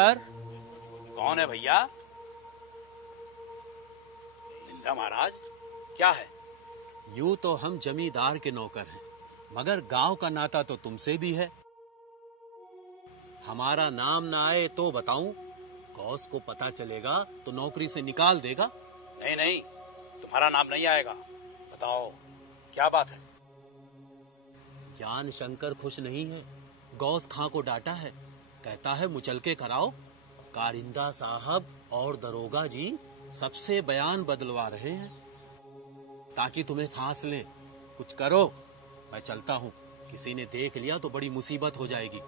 कौन है भैया? बिंदा महाराज, क्या है? यूं तो हम जमींदार के नौकर हैं, मगर गांव का नाता तो तुमसे भी है। हमारा नाम ना आए तो बताऊं, गौस को पता चलेगा तो नौकरी से निकाल देगा। नहीं नहीं, तुम्हारा नाम नहीं आएगा। बताओ क्या बात है? ज्ञान शंकर खुश नहीं है, गौस खां को डांटा है। कहता है मुचलके कराओ। कारिंदा साहब और दरोगा जी सबसे बयान बदलवा रहे हैं ताकि तुम्हें फांस लें। कुछ करो, मैं चलता हूं। किसी ने देख लिया तो बड़ी मुसीबत हो जाएगी।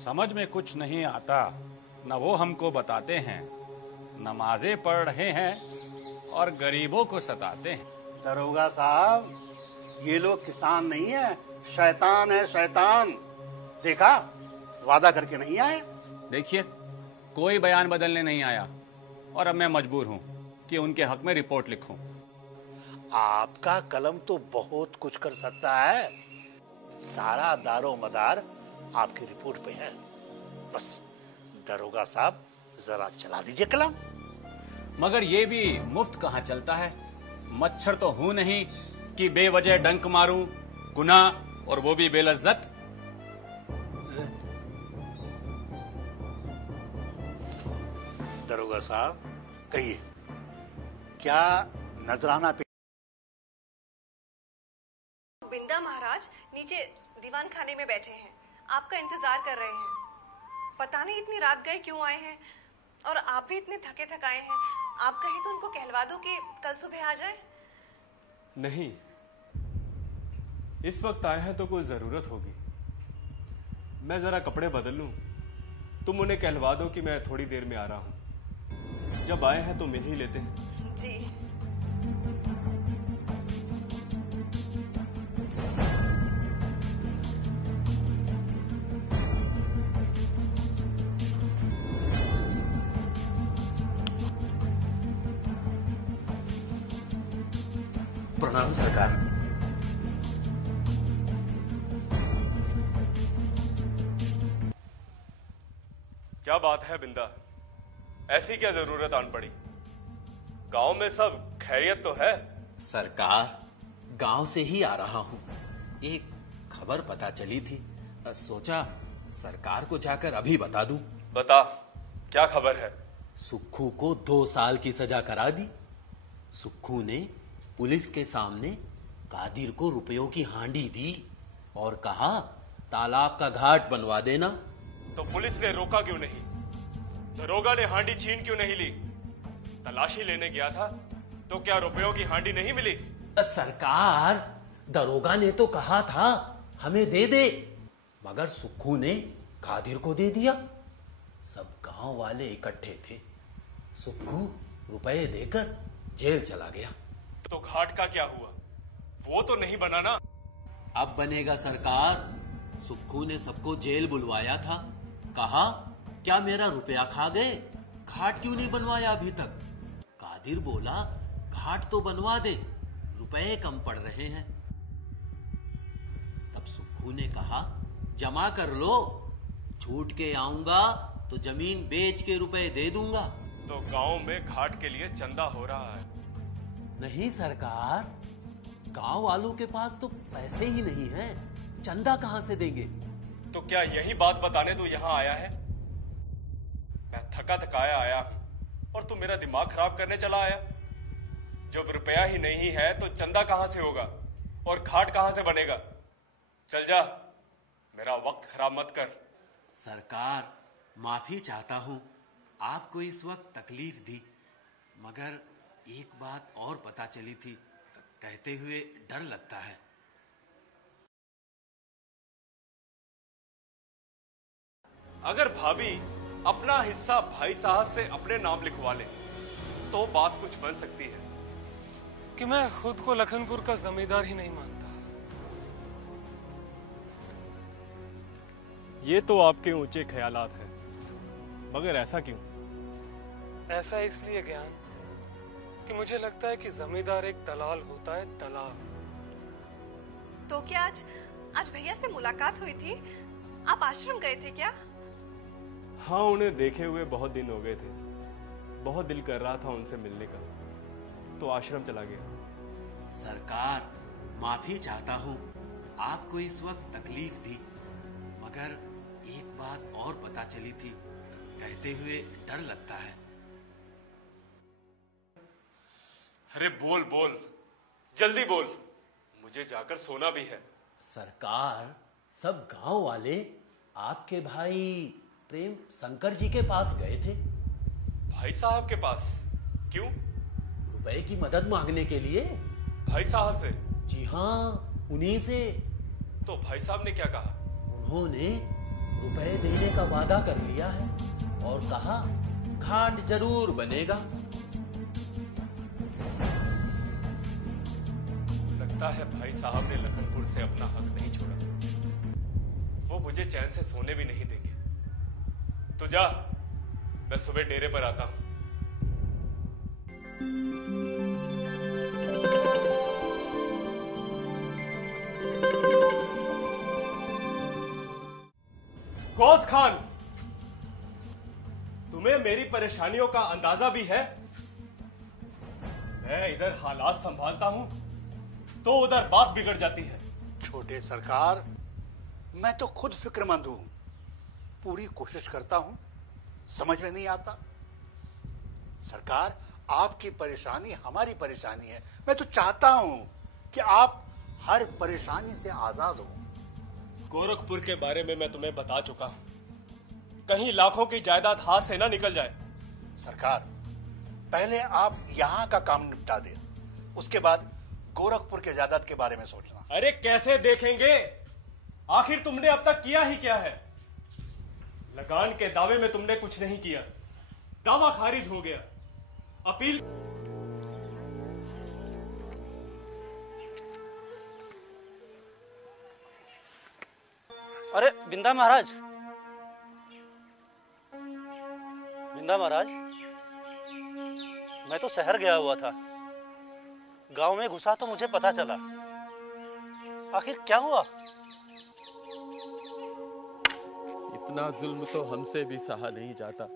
समझ में कुछ नहीं आता, न वो हमको बताते हैं। नमाजें पढ़ रहे हैं और गरीबों को सताते हैं। दरोगा साहब, ये लोग किसान नहीं है, शैतान है शैतान। देखा, वादा करके नहीं आए। देखिए, कोई बयान बदलने नहीं आया और अब मैं मजबूर हूं कि उनके हक में रिपोर्ट लिखूं। आपका कलम तो बहुत कुछ कर सकता है। सारा दारो मदार आपकी रिपोर्ट पे है। बस दरोगा साहब, जरा चला दीजिए कलम। मगर ये भी मुफ्त कहां चलता है। मच्छर तो हूं नहीं कि बेवजह डंक मारूं, गुनाह और वो भी बेलज्जत। दरोगा साहब, कहिए, क्या नजराना पे? बिंदा महाराज नीचे दीवान खाने में बैठे हैं, आपका इंतजार कर रहे हैं। पता नहीं इतनी रात गए क्यों आए हैं, और आप भी इतने थके थकाए हैं। आप कहें तो उनको कहलवा दो कि कल सुबह आ जाए। नहीं, इस वक्त आए हैं तो कोई जरूरत होगी। मैं जरा कपड़े बदल लूं, तुम उन्हें कहलवा दो कि मैं थोड़ी देर में आ रहा हूं। जब आए हैं तो मिल ही लेते हैं। जी। प्रणाम सरकार। क्या बात है बिंदा, ऐसी क्या जरूरत आन पड़ी? गांव में सब खैरियत तो है? सरकार, गांव से ही आ रहा हूं। एक खबर पता चली थी, सोचा सरकार को जाकर अभी बता दूं। बता, क्या खबर है? सुक्खू को 2 साल की सजा करा दी। सुक्खू ने पुलिस के सामने कादिर को रुपयों की हांडी दी और कहा तालाब का घाट बनवा देना। तो पुलिस ने रोका क्यों नहीं? दरोगा ने हांडी छीन क्यों नहीं ली? तलाशी लेने गया था तो क्या रुपयों की हांडी नहीं मिली? सरकार, दरोगा ने तो कहा था हमें दे दे, मगर सुक्खू ने कादिर को दे दिया। सब गांव वाले इकट्ठे थे। सुक्खू रुपए देकर जेल चला गया। तो घाट का क्या हुआ? वो तो नहीं बना ना? अब बनेगा सरकार। सुक्खू ने सबको जेल बुलवाया था, कहा क्या मेरा रुपया खा गए, घाट क्यों नहीं बनवाया अभी तक? कादिर बोला घाट तो बनवा दे, रुपए कम पड़ रहे हैं। तब सुक्खू ने कहा जमा कर लो, छूट के आऊंगा तो जमीन बेच के रुपए दे दूंगा। तो गांव में घाट के लिए चंदा हो रहा है? नहीं सरकार, गांव वालों के पास तो पैसे ही नहीं हैं, चंदा कहां से देंगे? तो क्या यही बात बताने तू यहाँ आया है? मैं थका थकाया आया हूं और तू मेरा दिमाग खराब करने चला आया। जब रुपया ही नहीं है तो चंदा कहां से होगा और घाट कहां से बनेगा? चल जा, मेरा वक्त खराब मत कर। सरकार, माफी चाहता हूं, आपको इस वक्त तकलीफ दी, मगर एक बात और पता चली थी, कहते हुए डर लगता है। अगर भाभी अपना हिस्सा भाई साहब से अपने नाम लिखवा ले तो बात कुछ बन सकती है। कि मैं खुद को लखनपुर का जमींदार ही नहीं मानता। ये तो आपके ऊंचे ख्यालात हैं, मगर ऐसा क्यों? ऐसा इसलिए ज्ञान कि मुझे लगता है कि जमींदार एक दलाल होता है, दलाल। तो क्या आज भैया से मुलाकात हुई थी? आप आश्रम गए थे क्या? हाँ, उन्हें देखे हुए बहुत दिन हो गए थे। बहुत दिल कर रहा था उनसे मिलने का, तो आश्रम चला गया। सरकार, माफी चाहता हूँ, आपको इस वक्त तकलीफ दी, मगर एक बात और पता चली थी, कहते हुए डर लगता है। अरे बोल बोल, जल्दी बोल, मुझे जाकर सोना भी है। सरकार, सब गांव वाले आपके भाई प्रेम शंकर जी के पास गए थे। भाई साहब के पास? क्यों? रुपए की मदद मांगने के लिए। भाई साहब से? जी हाँ, उन्हीं से। तो भाई साहब ने क्या कहा? उन्होंने रुपए देने का वादा कर लिया है और कहा घाट जरूर बनेगा। लगता है भाई साहब ने लखनपुर से अपना हक नहीं छोड़ा। वो मुझे चैन से सोने भी नहीं देंगे। तो जा, मैं सुबह डेरे पर आता हूं। गौस खान, तुम्हें मेरी परेशानियों का अंदाजा भी है? मैं इधर हालात संभालता हूं तो उधर बात बिगड़ जाती है। छोटे सरकार, मैं तो खुद फिक्रमंद हूं, पूरी कोशिश करता हूं, समझ में नहीं आता। सरकार, आपकी परेशानी हमारी परेशानी है। मैं तो चाहता हूं कि आप हर परेशानी से आजाद हो। गोरखपुर के बारे में मैं तुम्हें बता चुका हूं, कहीं लाखों की जायदाद हाथ से ना निकल जाए। सरकार, पहले आप यहां का काम निपटा दें, उसके बाद गोरखपुर के जायदाद के बारे में सोचना। अरे कैसे देखेंगे? आखिर तुमने अब तक किया ही क्या है? लगान के दावे में तुमने कुछ नहीं किया, दावा खारिज हो गया। अपील अरे बिंदा महाराज, बिंदा महाराज, मैं तो शहर गया हुआ था। गांव में घुसा तो मुझे पता चला। आखिर क्या हुआ? इतना जुल्म तो हमसे भी सहा नहीं जाता।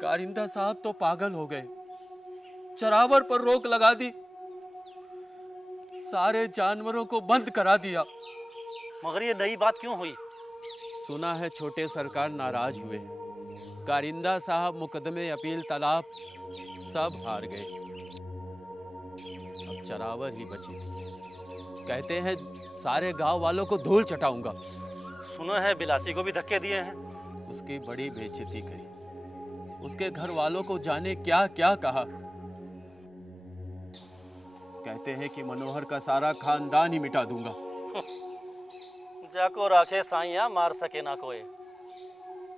कारिंदा साहब तो पागल हो गए, चरावर पर रोक लगा दी, सारे जानवरों को बंद करा दिया। मगर ये नई बात क्यों हुई? सुना है छोटे सरकार नाराज हुए, कारिंदा साहब मुकदमे, अपील, तलाब सब हार गए। अब चरावर ही बची थी। कहते हैं सारे गांव वालों को धूल चटाऊंगा। सुना है बिलासी को भी धक्के दिए हैं। उसकी बड़ी बेइज्जती करी, उसके घर वालों को जाने क्या क्या कहा। कहते हैं कि मनोहर का सारा खानदान ही मिटा दूंगा। जाको राखे साइया, मार सके ना कोई,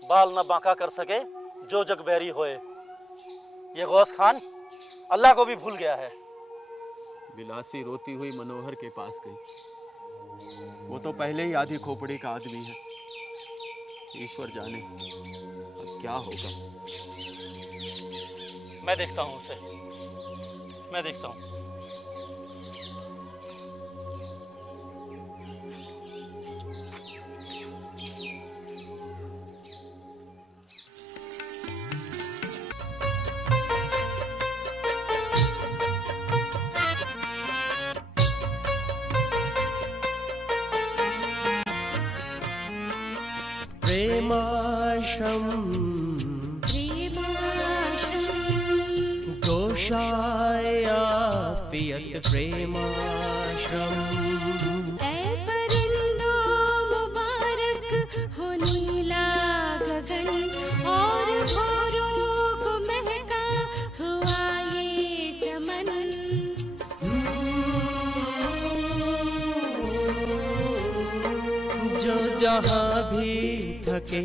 बाल ना बांका कर सके जो जग बैरी होए। ये गौस खान अल्लाह को भी भूल गया है। बिलासी रोती हुई मनोहर के पास गई। वो तो पहले ही आधी खोपड़ी का आदमी है। ईश्वर जाने अब क्या होगा। मैं देखता हूँ उसे, मैं देखता हूँ। प्रेमाश्रम गोशाया पियत प्रेमाश्रम। ऐ परिंदो मुबारक हो नीला गगन और भौरों को महका हुआ ये चमन। जो जहाँ भी थके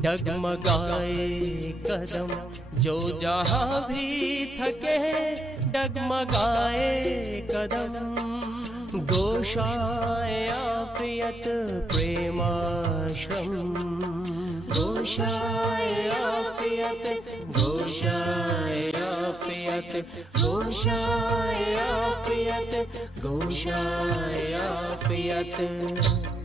डगमगाए कदम, जो जहाँ भी थके डगमगाए कदम। गोशाय आफियत प्रेमाश्रम, गोशाय आफियत, गोशाय आफियत, गोशाय आफियत, गोशाय आफियत।